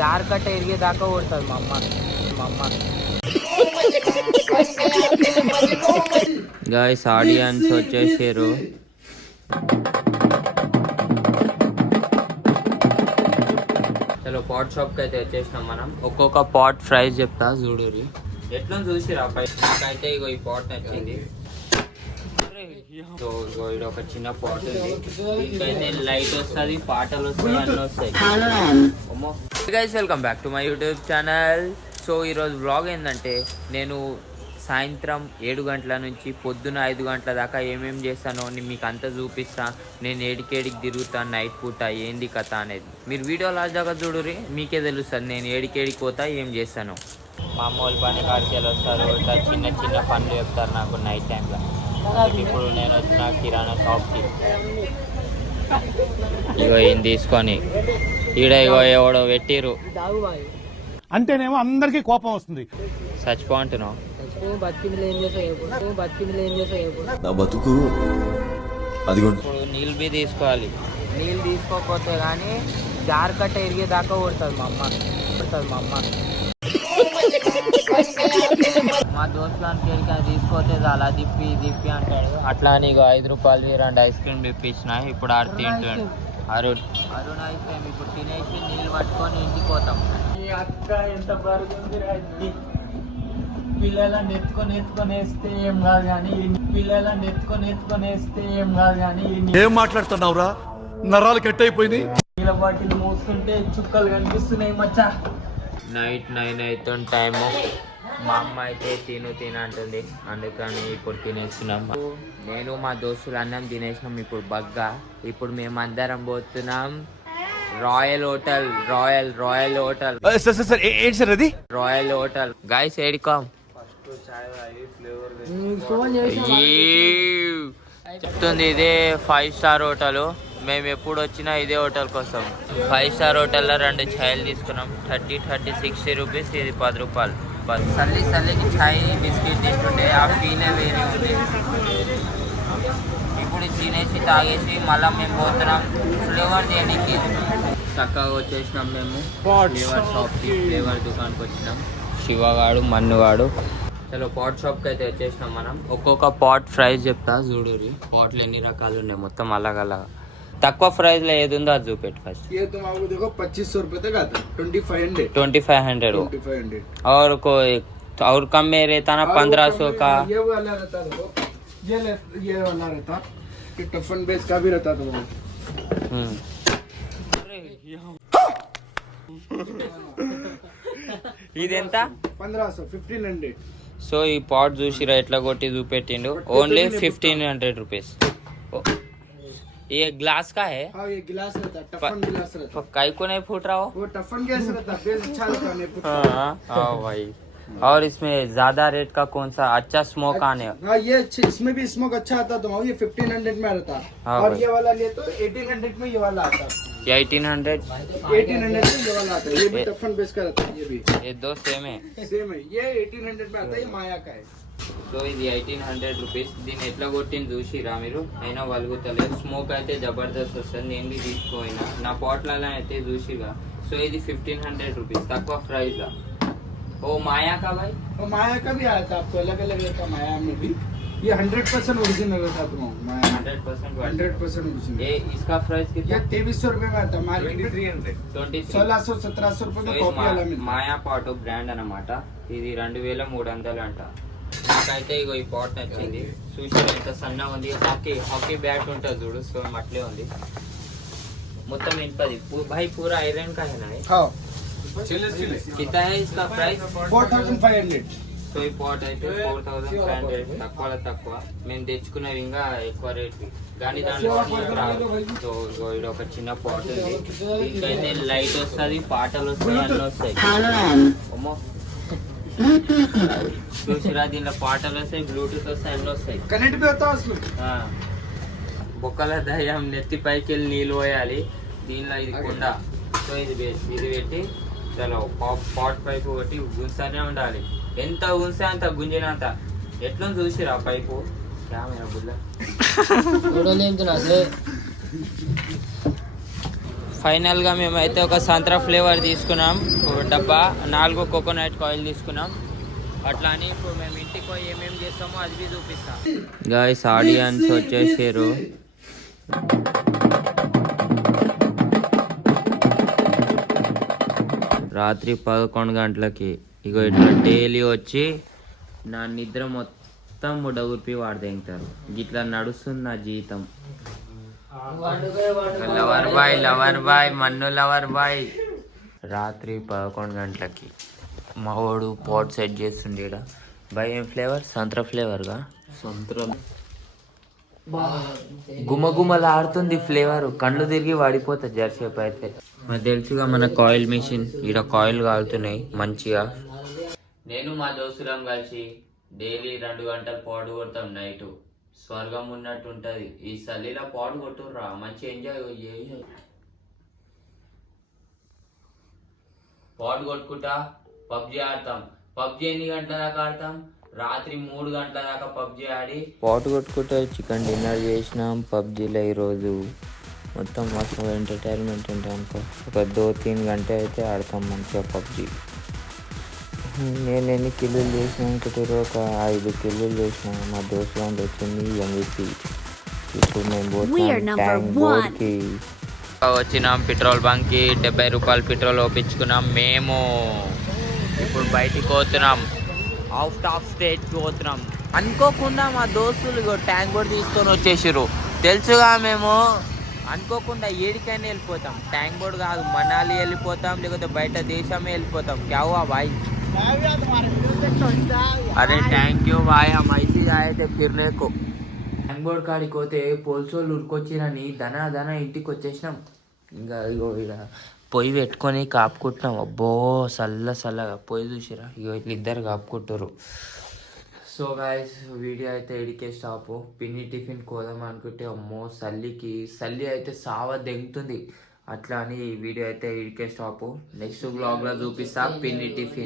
జారకట్ట ఎరిగేదాకా కొడుతుంది మా అమ్మ గాయ్స్ ఆడియన్స్ వచ్చేసారు. చలో పాట్ షాప్కి అయితే వచ్చేసినాం మనం. ఒక్కొక్క పాట్ ప్రైస్ చెప్తా చూడురి. ఎట్లా చూసిరా నాకైతే ఇగో ఈ పాట్ నచ్చింది. సో ఇది ఒక చిన్న పాట్ ఉంది. దీనికైతే లైట్ వస్తుంది, పాటలు వస్తాయి, అన్నీ వస్తాయి. Guys welcome back to my YouTube channel. So ఈరోజు వ్లాగ్ ఏంటంటే నేను సాయంత్రం 7 గంటల నుంచి పొద్దున 5 గంటల దాకా ఏమేమి చేస్తానో మీకు అంతా చూపిస్తా. నేను ఏడికేడికి తిరుగుతాను నైట్ పూట, ఏంది కథ అనేది మీరు వీడియో లాస్ట్ దాకా చూడురి, మీకే తెలుస్తుంది నేను ఏడికేడికి పోతా ఏం చేస్తాను. మా అమ్మ వాళ్ళు పని కాడికి వస్తారు, ఇట్లా చిన్న చిన్న పనులు చెప్తారు నాకు నైట్ టైంలో. ఇప్పుడు నేను వచ్చిన కిరాణా షాప్కి. ఇగో ఈయన తీసుకొని ఈడ ఇగో ఎవడో పెట్టిరు అంటేనేమో అందరికీ కోపం వస్తుంది. చచ్చిపోంటున్నావు బతుకు అది ఇప్పుడు నీళ్ళు బి తీసుకోవాలి. నీళ్ళు తీసుకోకపోతే కానీ జారకట్ట ఎరిగేదాకా కొడుతుంది మా అమ్మ. మా దోస్తులానికి ఎరిగా తీసుకోతే చాలా దిప్పి అంటాడు. అట్లా అని ఇక 5 రూపాయలు 2 ఐస్ క్రీమ్ తెప్పించిన. ఇప్పుడు ఆడు తింటాడు. అరుణ్ ఐస్ క్రీమ్ ఇప్పుడు తినేసి నీళ్ళు పట్టుకొని ఇంటికి పోతాం. అక్క ఎంత బరుగుంది, పిల్లలను ఎత్తుకొని వేస్తే ఏం కాదు కానీ ఏం మాట్లాడుతున్నావురా? నరాలు కట్ అయిపోయింది. నీళ్ళ బాటిల్ మోసుకుంటే చుక్కలు కనిపిస్తున్నాయి మచ్చా. నైట్ 9 అవుతుంది టైము. మా అమ్మ అయితే తినంటుంది, అందుకని ఇప్పుడు తినేస్తున్నాం. నేను మా దోస్తులు అన్నం తినేసినాం. ఇప్పుడు బగ్గా ఇప్పుడు మేము అందరం పోతున్నాం royal hotel. Royal hotel guys ఏడికాం చెప్తుంది. ఇదే 5 స్టార్ హోటల్. మేము ఎప్పుడు వచ్చినా ఇదే హోటల్ కోసం. 5 స్టార్ హోటల్లో 2 ఛాయలు తీసుకున్నాం. 30-60 రూపీస్, ఇది 10 రూపాయలు. చల్లికి ఛాయ్ బిస్కెట్ తింటుండే ఆ ఫీలే వేరే ఉంది. ఇప్పుడు తినేసి తాగేసి మళ్ళీ మేము పోతున్నాం ఫ్లేవర్ చేయడానికి. చక్కగా వచ్చేసినాం మేము ఫ్లేవర్ షాప్కి, ఫ్లేవర్ దుకాణానికి వచ్చినాం. శివగాడు మన్నుగాడు. చలో పాట్ షాప్కి అయితే వచ్చేసినాం మనం. ఒక్కొక్క పాట్ ప్రైస్ చెప్తా చూడురి. పాట్లు ఎన్ని రకాలు ఉన్నాయి మొత్తం అలాగ. తక్కువ ప్రైస్ లో ఏది ఉందో అది చూపెట్టు ఫస్ట్. 2500 रुपए तक आता है, 2500 और कम में रहता ना 1500 का. ये वाला रहता है, ये वाला रहता कि टफन बेस का भी रहता था वो. ఇదెంత? 1500. సో ఈ పాట్ చూసిరా ఎట్లా కొట్టి చూపెట్టిండు. Only 1500 rupees. ये ग्लास का है? हाँ ये गिलास रहता है, टफन गिलास रहता है. काई को नहीं फूट रहा हो? वो टफन गैस रहता है, बेस अच्छा रहता है, नहीं फूटता. हाँ भाई. और इसमें ज्यादा रेट का कौन सा अच्छा स्मोक आने? हाँ ये इसमें भी स्मोक अच्छा आता है. ये 1500 में रहता है. और ये वाला ले तो 1800 में ये वाला आता है. ये 1800 में ये वाला आता है. ये भी टफन बेस का रहता है. ये दो सेम है. ये 1800 में आता है. ये माया का है. సో ఇది 1800 రూపీస్. దీన్ని ఎట్లా కొట్టింది చూసిరా మీరు? అయినా వలుగుతలేదు. స్మోక్ అయితే జబర్దస్త్ వస్తుంది. నేను తీసుకోయినా నా పాట్లలో అయితే చూసిగా. సో ఇది 1500 రూపీస్ తక్కువ ప్రైస్ లా. ओ माया का भाई? वो माया का भी आया था आपको, अलग अलग रहता है माया में भी. ये 100% ओरिजिनल रहता है तुम्हारा माया. 100% ओरिजिनल. ये इसका प्राइस कितना? ये 2300 रुपए में आता है. मार्केट में 1600-1700 रुपए में कॉपी वाला मिलता है. మాయా పాట్ బ్రాండ్ అన్నమాట. ఇది 2300 అంట. నాకైతే ఇగో ఈ పాట్ నచ్చింది. చూసారు ఎంత సన్నగా ఉంది. హాకీ బ్యాట్ ఉంటుంది చూడు, సో అట్లే ఉంది. మొత్తం ఇంపది భాయ్ పూరా ఐరన్ కా है ना? हाँ. कितना है इसका प्राइस? 4500. సో ఈ పాట్ అయితే 4500. తక్కువ మేము తెచ్చుకునేవి ఇంకా ఎక్కువ రేట్ కానీ దాంట్లో సో ఇది ఒక చిన్న పాట్ ఉంది. దీనికైతే లైట్ వస్తుంది, పాటలు వస్తాయి, అన్నీ వస్తాయి. అమ్మో చూసిరా దీంట్లో పాటలు వస్తాయి, బ్లూటూత్ వస్తాయి, అన్నీ వస్తాయి. कनेक्ट भी होता है उसमें. బొక్కల దయ్యం నెత్తి పైకి వెళ్ళి నీళ్ళు పోయాలి. దీనిలో ఇది కుండ. సో ఇది పెట్టి చలో పాట్ పైపు కొట్టి గుంజానే ఉండాలి. ఎంత గుంజే అంత గుంజినంత. ఎట్లా చూసిరా పైపు ఫైనల్గా మేమైతే ఒక సంత్రా ఫ్లేవర్ తీసుకున్నాం, ఒక డబ్బా 4 కోకోనట్ ఆయిల్ తీసుకున్నాం. అట్లా అని ఇప్పుడు మేము ఇంటికి పోయి ఏమేమి చేస్తామో అది బి చూపిస్తాం. గాయ్స్ ఆడియన్స్ వచ్చేసారు. రాత్రి 11 గంటలకి ఇగో ఇట్లా డైలీ వచ్చి నా నిద్ర మొత్తం ముడగురిపి వాడతారు. ఇట్లా నడుస్తుంది నా జీవితం. లవర్ బాయ్ మన్ను లవర్ బాయ్. రాత్రి 11 గంటలకి మా వాడు పాట్ సెట్ చేస్తుండే ఈడ. బాయ్ ఏం ఫ్లేవర్? సంత్రా ఫ్లేవర్గా. సంత్రా గుమగుమలాడుతుంది ఫ్లేవర్, కళ్ళు తిరిగి వాడిపోతుంది జర్సేపు అయితే. నాకు తెలుసుగా మన కాయిల్ మిషన్, ఈడ కాయిల్ కాలుతున్నాయి మంచిగా. నేను మా దోస్తులం కలిసి డైలీ 2 గంటలు పాడు కొడతాం నైట్. స్వర్గం ఉన్నట్టు ఉంటది. ఈ చలిలో పాడు కొట్టుర్రా, మంచి ఎంజాయ్ చేయి. పాడు కొట్టుకుంటా పబ్జి ఆడతాం. పబ్జి ఎన్ని గంటల దాకా ఆడతాం? రాత్రి 3 గంటల దాకా పబ్జి ఆడి పాటు కొట్టుకుంటా చికెన్ డిన్నర్ చేసినాం పబ్జిలో. ఈరోజు మొత్తం మస్తు ఎంటర్టైన్మెంట్ ఉంటాయి అనుకో. ఒక 2-3 గంట అయితే ఆడతాం మంచిగా పబ్జి. నేను ఎన్ని కిల్లులు చేసినాక ఒక 5 కిల్లులు చేసిన. మా దోస్తులు వచ్చింది MVP. ఇప్పుడు మేము పోతాం వచ్చినాం పెట్రోల్ బంక్కి. 70 రూపాయలు పెట్రోల్ ఒప్పించుకున్నాం మేము. ఇప్పుడు బయటికి పోతున్నాం, అవుట్ ఆఫ్ స్టేట్ పోతున్నాం. అనుకోకుండా మా దోస్తులు ట్యాంక్ కూడా తీసుకొని వచ్చేసారు. తెలుసుగా మేము అనుకోకుండా ఏడికైనా వెళ్ళిపోతాం. ట్యాంక్ బోర్డ్ కాదు, మనాలి వెళ్ళిపోతాం, లేకపోతే బయట దేశమే వెళ్ళిపోతాం. క్యావా బాయ్. అరే థ్యాంక్ యూ బాయ్. हम ऐसे आए थे फिरने को. ట్యాంక్ బోర్డ్ కాడికి పోతే పోల్సోళ్ళు ఉరికొచ్చిరని ధన ఇంటికి వచ్చేసినాం. ఇంకా ఇగో ఇక పొయ్యి పెట్టుకొని కాపుకుంటున్నాం. అబ్బో చల్లగా పొయ్యి చూసిరా, ఇగో ఇద్దరు కాపుకుంటారు. సో గాయస్ వీడియో అయితే ఎడికే స్టాప్. పిన్ని టిఫిన్ కోదాం అనుకుంటే అమ్మో చల్లి అయితే సావ దెంగుతుంది. అట్లా అని ఈ వీడియో అయితే ఎడికే స్టాప్. నెక్స్ట్ బ్లాగ్లో చూపిస్తా పిన్ని టిఫిన్.